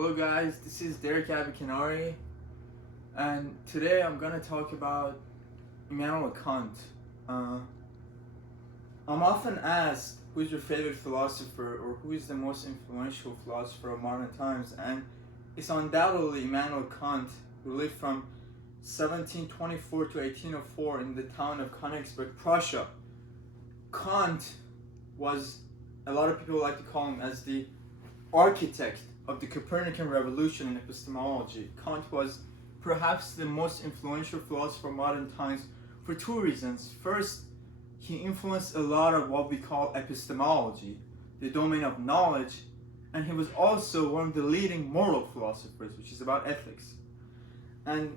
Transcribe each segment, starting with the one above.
Hello guys, this is Derek Abikanari, and today I'm going to talk about Immanuel Kant. I'm often asked who is your favorite philosopher or who is the most influential philosopher of modern times, and it's undoubtedly Immanuel Kant, who lived from 1724 to 1804 in the town of Königsberg, Prussia. Kant was, a lot of people like to call him as the architect of the Copernican revolution in epistemology. Kant was perhaps the most influential philosopher of modern times for two reasons. First, he influenced a lot of what we call epistemology, the domain of knowledge, and he was also one of the leading moral philosophers, which is about ethics. And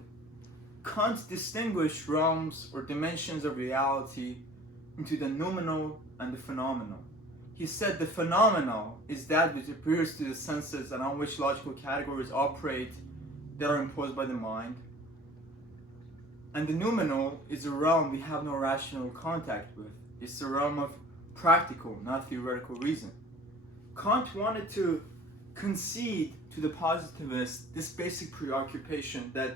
Kant distinguished realms or dimensions of reality into the noumenal and the phenomenal. He said the phenomenal is that which appears to the senses and on which logical categories operate that are imposed by the mind. And the noumenal is a realm we have no rational contact with. It's the realm of practical, not theoretical reason. Kant wanted to concede to the positivists this basic preoccupation that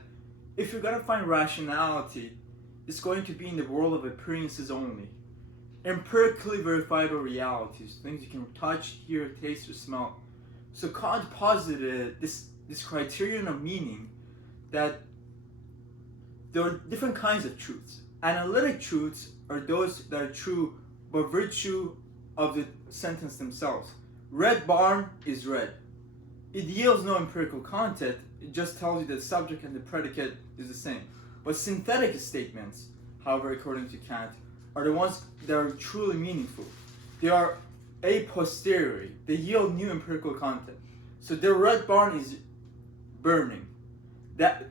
if you're going to find rationality, it's going to be in the world of appearances only. Empirically verifiable realities, things you can touch, hear, taste, or smell. So Kant posited this criterion of meaning that there are different kinds of truths. Analytic truths are those that are true by virtue of the sentence themselves. Red barn is red. It yields no empirical content, it just tells you that the subject and the predicate is the same. But synthetic statements, however, according to Kant, are the ones that are truly meaningful. They are a posteriori. They yield new empirical content. So the red barn is burning. That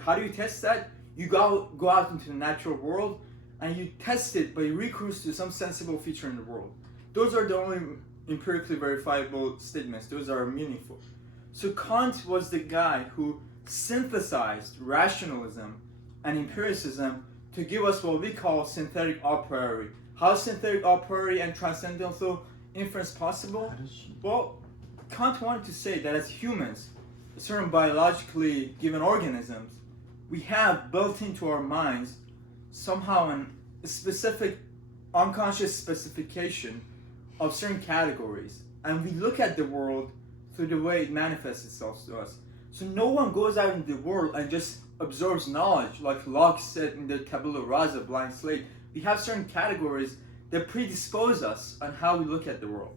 how do you test that? You go out into the natural world and you test it by recourse to some sensible feature in the world. Those are the only empirically verifiable statements. Those are meaningful. So Kant was the guy who synthesized rationalism and empiricism to give us what we call synthetic a priori. How is synthetic a priori and transcendental inference possible? Well, Kant wanted to say that as humans, certain biologically given organisms, we have built into our minds somehow a specific unconscious specification of certain categories. And we look at the world through the way it manifests itself to us. So no one goes out in the world and just absorbs knowledge, like Locke said in the Tabula Rasa, blank slate. We have certain categories that predispose us on how we look at the world.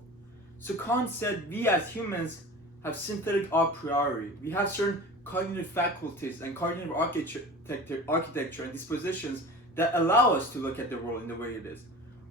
So Kant said we as humans have synthetic a priori. We have certain cognitive faculties and cognitive architecture and dispositions that allow us to look at the world in the way it is.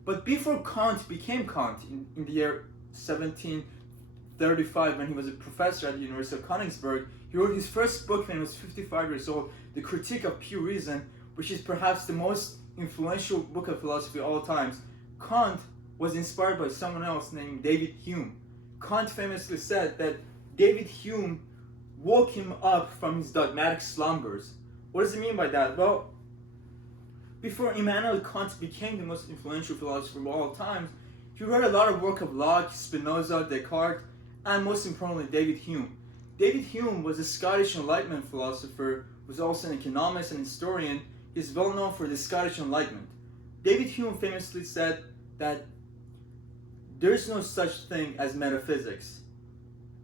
But before Kant became Kant, in the year 1735, when he was a professor at the University of Königsberg, he wrote his first book when he was 55 years old, The Critique of Pure Reason, which is perhaps the most influential book of philosophy of all times. Kant was inspired by someone else named David Hume. Kant famously said that David Hume woke him up from his dogmatic slumbers. What does he mean by that? Well, before Immanuel Kant became the most influential philosopher of all times, he read a lot of work of Locke, Spinoza, Descartes, and most importantly, David Hume. David Hume was a Scottish Enlightenment philosopher, was also an economist and historian. He's well known for the Scottish Enlightenment. David Hume famously said that there is no such thing as metaphysics.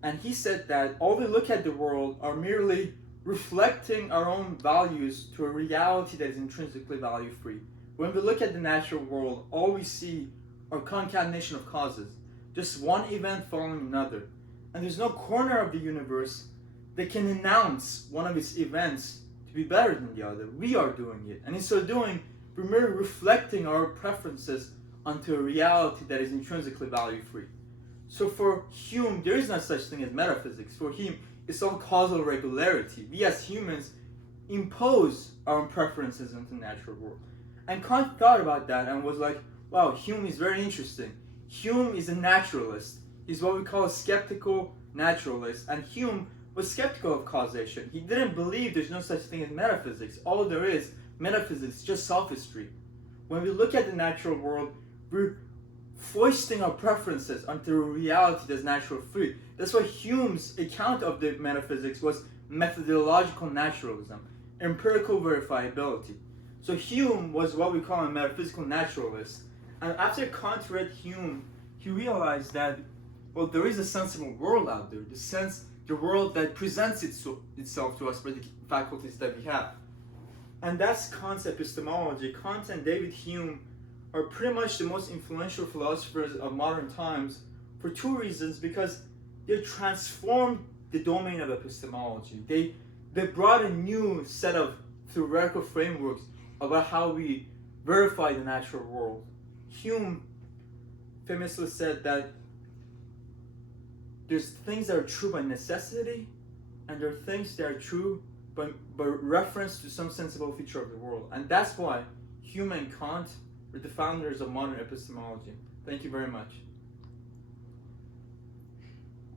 And he said that all we look at the world are merely reflecting our own values to a reality that is intrinsically value-free. When we look at the natural world, all we see are concatenation of causes, just one event following another. And there's no corner of the universe that can announce one of its events to be better than the other. We are doing it. And in so doing, we're merely reflecting our preferences onto a reality that is intrinsically value-free. So for Hume, there is no such thing as metaphysics. For him, it's all causal regularity. We as humans impose our own preferences into the natural world. And Kant thought about that and was like, wow, Hume is very interesting. Hume is a naturalist. He's what we call a skeptical naturalist. And Hume was skeptical of causation. He didn't believe there's no such thing as metaphysics. All there is, metaphysics, just sophistry. When we look at the natural world, we're foisting our preferences onto a reality that's natural free. That's why Hume's account of the metaphysics was methodological naturalism, empirical verifiability. So Hume was what we call a metaphysical naturalist. And after Kant read Hume, he realized that, well, there is a sensible world out there, the world that presents itself to us by the faculties that we have. And that's Kant's epistemology. Kant and David Hume are pretty much the most influential philosophers of modern times for two reasons. Because they transformed the domain of epistemology. They brought a new set of theoretical frameworks about how we verify the natural world. Hume famously said that there's things that are true by necessity, and there are things that are true by reference to some sensible feature of the world. And that's why Hume and Kant were the founders of modern epistemology. Thank you very much.